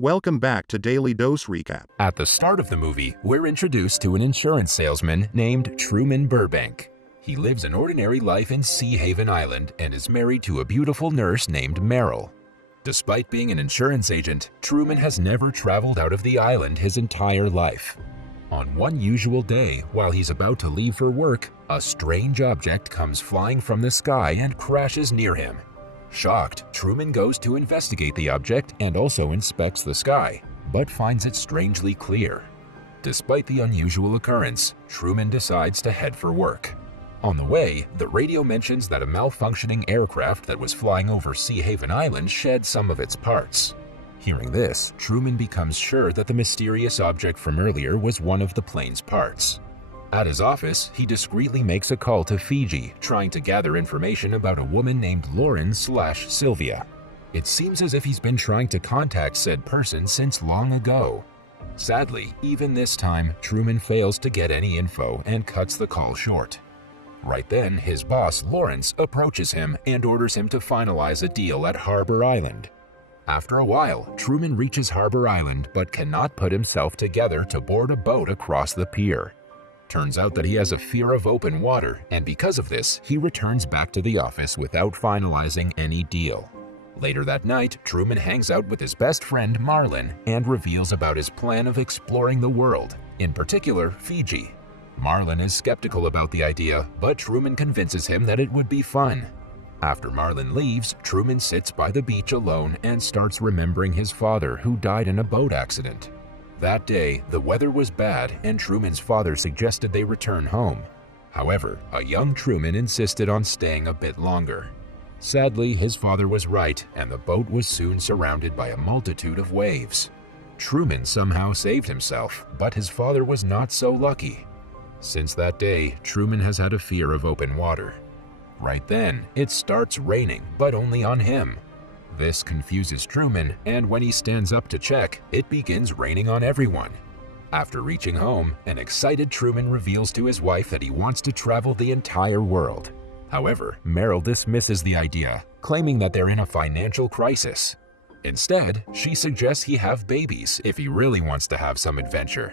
welcome back to Daily Dose Recap. At the start of the movie, we're introduced to an insurance salesman named Truman Burbank. He lives an ordinary life in Sea Haven Island and is married to a beautiful nurse named Meryl. Despite being an insurance agent, Truman has never traveled out of the island his entire life. On one usual day, while he's about to leave for work, a strange object comes flying from the sky and crashes near him. Shocked, Truman goes to investigate the object and also inspects the sky, but finds it strangely clear. Despite the unusual occurrence, Truman decides to head for work. On the way, the radio mentions that a malfunctioning aircraft that was flying over Sea Haven Island shed some of its parts. Hearing this, Truman becomes sure that the mysterious object from earlier was one of the plane's parts. At his office, he discreetly makes a call to Fiji, trying to gather information about a woman named Lauren/Sylvia. It seems as if he's been trying to contact said person since long ago. Sadly, even this time, Truman fails to get any info and cuts the call short. Right then, his boss, Lawrence, approaches him and orders him to finalize a deal at Harbor Island. After a while, Truman reaches Harbor Island but cannot put himself together to board a boat across the pier. Turns out that he has a fear of open water, and because of this, he returns back to the office without finalizing any deal. Later that night, Truman hangs out with his best friend Marlin and reveals about his plan of exploring the world, in particular Fiji. Marlin is skeptical about the idea, but Truman convinces him that it would be fun. After Marlin leaves, Truman sits by the beach alone and starts remembering his father who died in a boat accident. That day, the weather was bad and Truman's father suggested they return home. However, a young Truman insisted on staying a bit longer. Sadly, his father was right and the boat was soon surrounded by a multitude of waves. Truman somehow saved himself, but his father was not so lucky. Since that day, Truman has had a fear of open water. Right then, it starts raining, but only on him. This confuses Truman, and when he stands up to check, it begins raining on everyone. After reaching home, an excited Truman reveals to his wife that he wants to travel the entire world. However, Meryl dismisses the idea, claiming that they're in a financial crisis. Instead, she suggests he have babies if he really wants to have some adventure.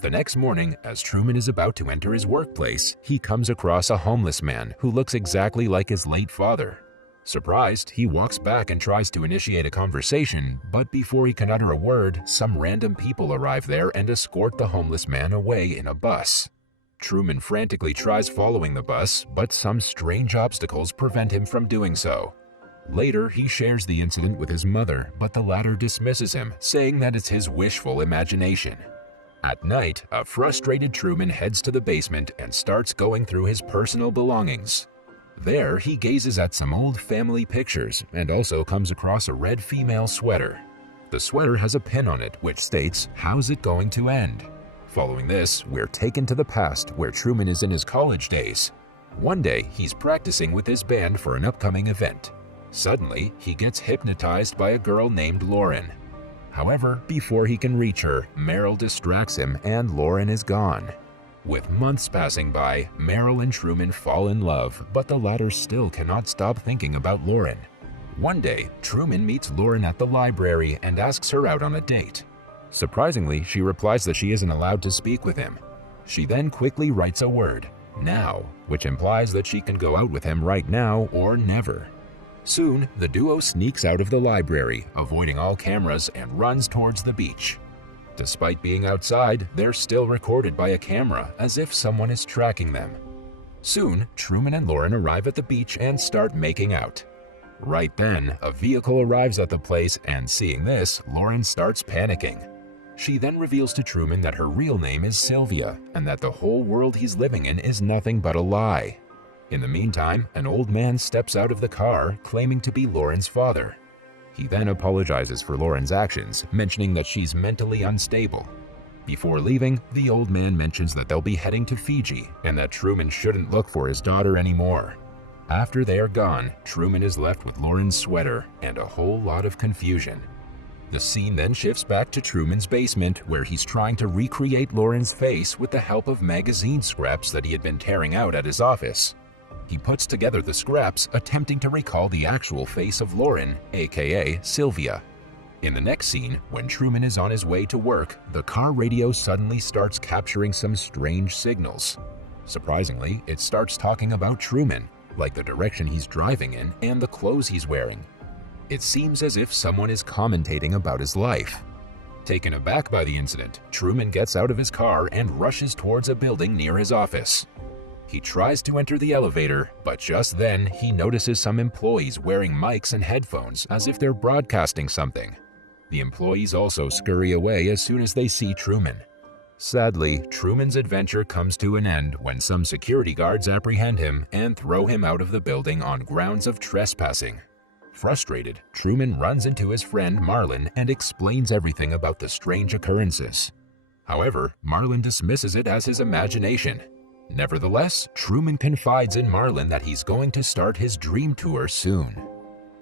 The next morning, as Truman is about to enter his workplace, he comes across a homeless man who looks exactly like his late father. Surprised, he walks back and tries to initiate a conversation, but before he can utter a word, some random people arrive there and escort the homeless man away in a bus. Truman frantically tries following the bus, but some strange obstacles prevent him from doing so. Later, he shares the incident with his mother, but the latter dismisses him, saying that it's his wishful imagination. At night, a frustrated Truman heads to the basement and starts going through his personal belongings. There, he gazes at some old family pictures and also comes across a red female sweater. The sweater has a pin on it which states, "How's it going to end?" Following this, we're taken to the past where Truman is in his college days. One day, he's practicing with his band for an upcoming event. Suddenly, he gets hypnotized by a girl named Lauren. However, before he can reach her, Meryl distracts him and Lauren is gone. With months passing by, Meryl and Truman fall in love, but the latter still cannot stop thinking about Lauren. One day, Truman meets Lauren at the library and asks her out on a date. Surprisingly, she replies that she isn't allowed to speak with him. She then quickly writes a word, "now," which implies that she can go out with him right now or never. Soon, the duo sneaks out of the library, avoiding all cameras, and runs towards the beach. Despite being outside, they're still recorded by a camera, as if someone is tracking them. Soon, Truman and Lauren arrive at the beach and start making out. Right then, a vehicle arrives at the place, and seeing this, Lauren starts panicking. She then reveals to Truman that her real name is Sylvia, and that the whole world he's living in is nothing but a lie. In the meantime, an old man steps out of the car, claiming to be Lauren's father. He then apologizes for Lauren's actions, mentioning that she's mentally unstable. Before leaving, the old man mentions that they'll be heading to Fiji and that Truman shouldn't look for his daughter anymore. After they are gone, Truman is left with Lauren's sweater and a whole lot of confusion. The scene then shifts back to Truman's basement, where he's trying to recreate Lauren's face with the help of magazine scraps that he had been tearing out at his office. He puts together the scraps, attempting to recall the actual face of Lauren, aka Sylvia. In the next scene, when Truman is on his way to work, the car radio suddenly starts capturing some strange signals. Surprisingly, it starts talking about Truman, like the direction he's driving in and the clothes he's wearing. It seems as if someone is commentating about his life. Taken aback by the incident, Truman gets out of his car and rushes towards a building near his office. He tries to enter the elevator, but just then he notices some employees wearing mics and headphones as if they're broadcasting something. The employees also scurry away as soon as they see Truman. Sadly, Truman's adventure comes to an end when some security guards apprehend him and throw him out of the building on grounds of trespassing. Frustrated, Truman runs into his friend Marlin and explains everything about the strange occurrences. However, Marlin dismisses it as his imagination. Nevertheless, Truman confides in Marlin that he's going to start his dream tour soon.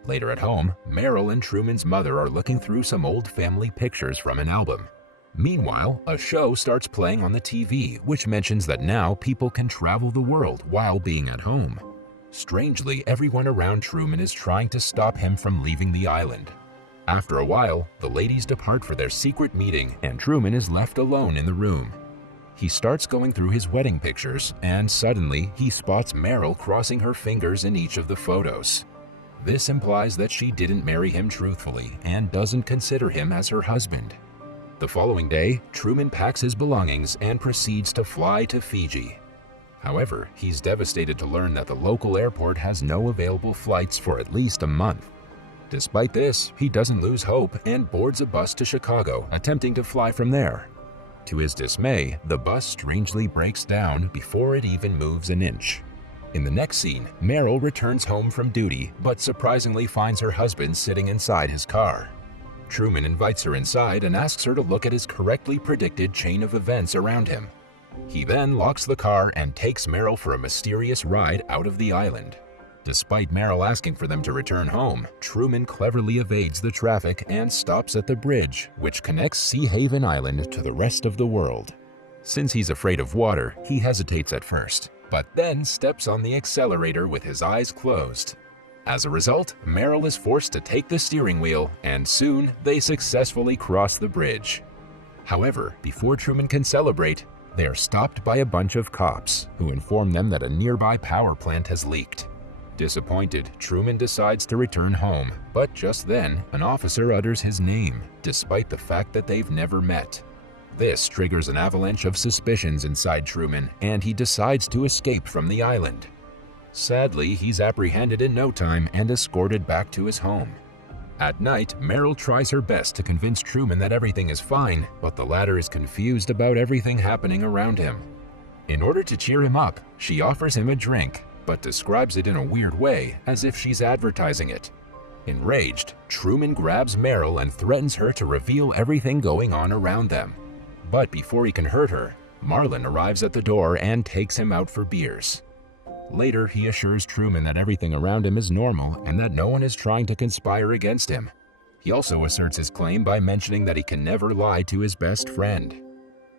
Later at home, Merrill and Truman's mother are looking through some old family pictures from an album. Meanwhile, a show starts playing on the TV, which mentions that now people can travel the world while being at home. Strangely, everyone around Truman is trying to stop him from leaving the island. After a while, the ladies depart for their secret meeting and Truman is left alone in the room. He starts going through his wedding pictures and suddenly he spots Merrill crossing her fingers in each of the photos. This implies that she didn't marry him truthfully and doesn't consider him as her husband. The following day, Truman packs his belongings and proceeds to fly to Fiji. However, he's devastated to learn that the local airport has no available flights for at least a month. Despite this, he doesn't lose hope and boards a bus to Chicago, attempting to fly from there. To his dismay, the bus strangely breaks down before it even moves an inch. In the next scene, Merrill returns home from duty, but surprisingly finds her husband sitting inside his car. Truman invites her inside and asks her to look at his correctly predicted chain of events around him. He then locks the car and takes Merrill for a mysterious ride out of the island. Despite Merrill asking for them to return home, Truman cleverly evades the traffic and stops at the bridge, which connects Sea Haven Island to the rest of the world. Since he's afraid of water, he hesitates at first, but then steps on the accelerator with his eyes closed. As a result, Merrill is forced to take the steering wheel, and soon they successfully cross the bridge. However, before Truman can celebrate, they are stopped by a bunch of cops, who inform them that a nearby power plant has leaked. Disappointed, Truman decides to return home, but just then, an officer utters his name, despite the fact that they've never met. This triggers an avalanche of suspicions inside Truman, and he decides to escape from the island. Sadly, he's apprehended in no time and escorted back to his home. At night, Merrill tries her best to convince Truman that everything is fine, but the latter is confused about everything happening around him. In order to cheer him up, she offers him a drink, but describes it in a weird way, as if she's advertising it. Enraged, Truman grabs Merrill and threatens her to reveal everything going on around them. But before he can hurt her, Marlin arrives at the door and takes him out for beers. Later, he assures Truman that everything around him is normal and that no one is trying to conspire against him. He also asserts his claim by mentioning that he can never lie to his best friend.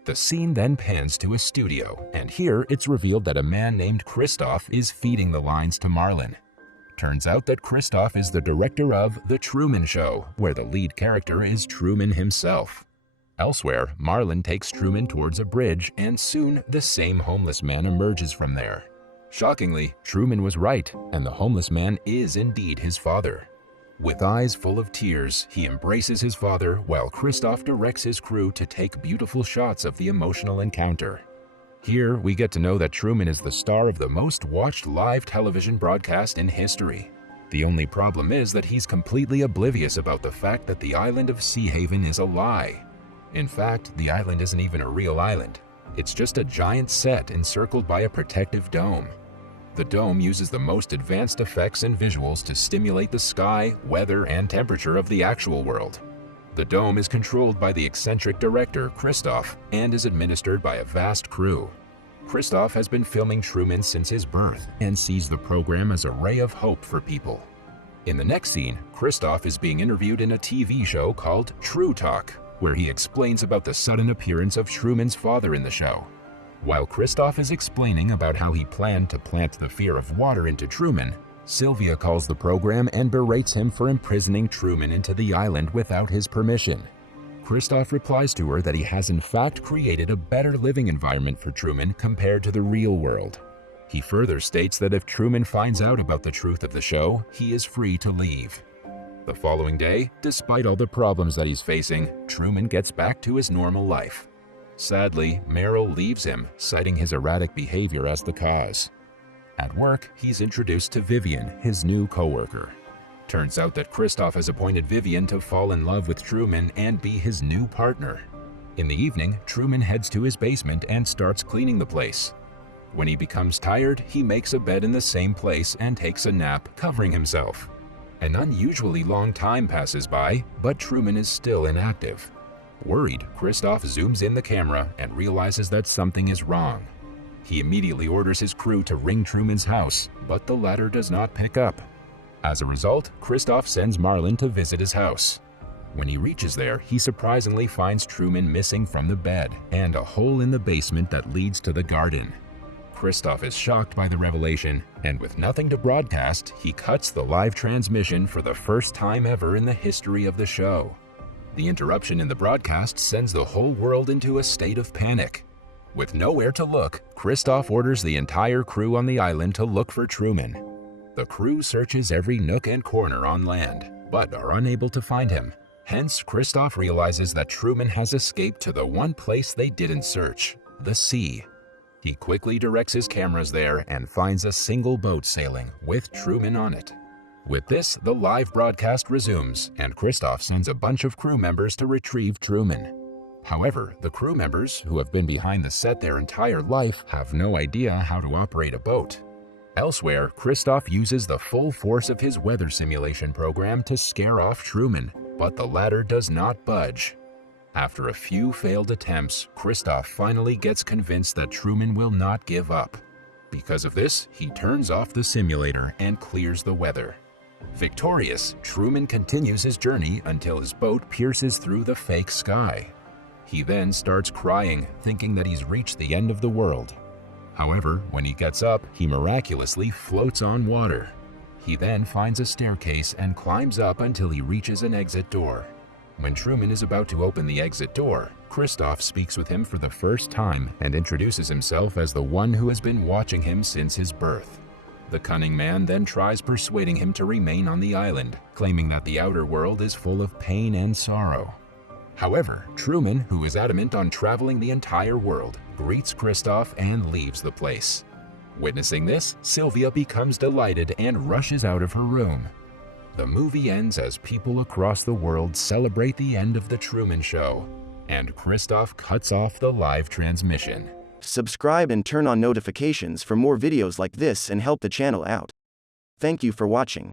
The scene then pans to a studio, and here it's revealed that a man named Christoph is feeding the lines to Marlin. Turns out that Christoph is the director of The Truman Show, where the lead character is Truman himself. Elsewhere, Marlin takes Truman towards a bridge, and soon the same homeless man emerges from there. Shockingly, Truman was right, and the homeless man is indeed his father. With eyes full of tears, he embraces his father while Christoph directs his crew to take beautiful shots of the emotional encounter. Here, we get to know that Truman is the star of the most watched live television broadcast in history. The only problem is that he's completely oblivious about the fact that the island of Sea Haven is a lie. In fact, the island isn't even a real island. It's just a giant set encircled by a protective dome. The dome uses the most advanced effects and visuals to stimulate the sky, weather, and temperature of the actual world. The dome is controlled by the eccentric director, Christoph, and is administered by a vast crew. Christoph has been filming Truman since his birth and sees the program as a ray of hope for people. In the next scene, Christoph is being interviewed in a TV show called True Talk, where he explains about the sudden appearance of Truman's father in the show. While Christoph is explaining about how he planned to plant the fear of water into Truman, Sylvia calls the program and berates him for imprisoning Truman into the island without his permission. Christoph replies to her that he has in fact created a better living environment for Truman compared to the real world. He further states that if Truman finds out about the truth of the show, he is free to leave. The following day, despite all the problems that he's facing, Truman gets back to his normal life. Sadly, Merrill leaves him, citing his erratic behavior as the cause. At work, he's introduced to Vivian, his new coworker. Turns out that Christoph has appointed Vivian to fall in love with Truman and be his new partner. In the evening, Truman heads to his basement and starts cleaning the place. When he becomes tired, he makes a bed in the same place and takes a nap, covering himself. An unusually long time passes by, but Truman is still inactive. Worried, Christoph zooms in the camera and realizes that something is wrong. He immediately orders his crew to ring Truman's house, but the latter does not pick up. As a result, Christoph sends Marlin to visit his house. When he reaches there, he surprisingly finds Truman missing from the bed and a hole in the basement that leads to the garden. Christoph is shocked by the revelation, and with nothing to broadcast, he cuts the live transmission for the first time ever in the history of the show. The interruption in the broadcast sends the whole world into a state of panic. With nowhere to look, Christoph orders the entire crew on the island to look for Truman. The crew searches every nook and corner on land, but are unable to find him. Hence, Christoph realizes that Truman has escaped to the one place they didn't search, the sea. He quickly directs his cameras there and finds a single boat sailing with Truman on it. With this, the live broadcast resumes, and Christoph sends a bunch of crew members to retrieve Truman. However, the crew members, who have been behind the set their entire life, have no idea how to operate a boat. Elsewhere, Christoph uses the full force of his weather simulation program to scare off Truman, but the latter does not budge. After a few failed attempts, Christoph finally gets convinced that Truman will not give up. Because of this, he turns off the simulator and clears the weather. Victorious, Truman continues his journey until his boat pierces through the fake sky. He then starts crying, thinking that he's reached the end of the world. However, when he gets up, he miraculously floats on water. He then finds a staircase and climbs up until he reaches an exit door. When Truman is about to open the exit door, Christoph speaks with him for the first time and introduces himself as the one who has been watching him since his birth. The cunning man then tries persuading him to remain on the island, claiming that the outer world is full of pain and sorrow. However, Truman, who is adamant on traveling the entire world, greets Christoph and leaves the place. Witnessing this, Sylvia becomes delighted and rushes out of her room. The movie ends as people across the world celebrate the end of The Truman Show, and Christoph cuts off the live transmission. Subscribe and turn on notifications for more videos like this and help the channel out. Thank you for watching.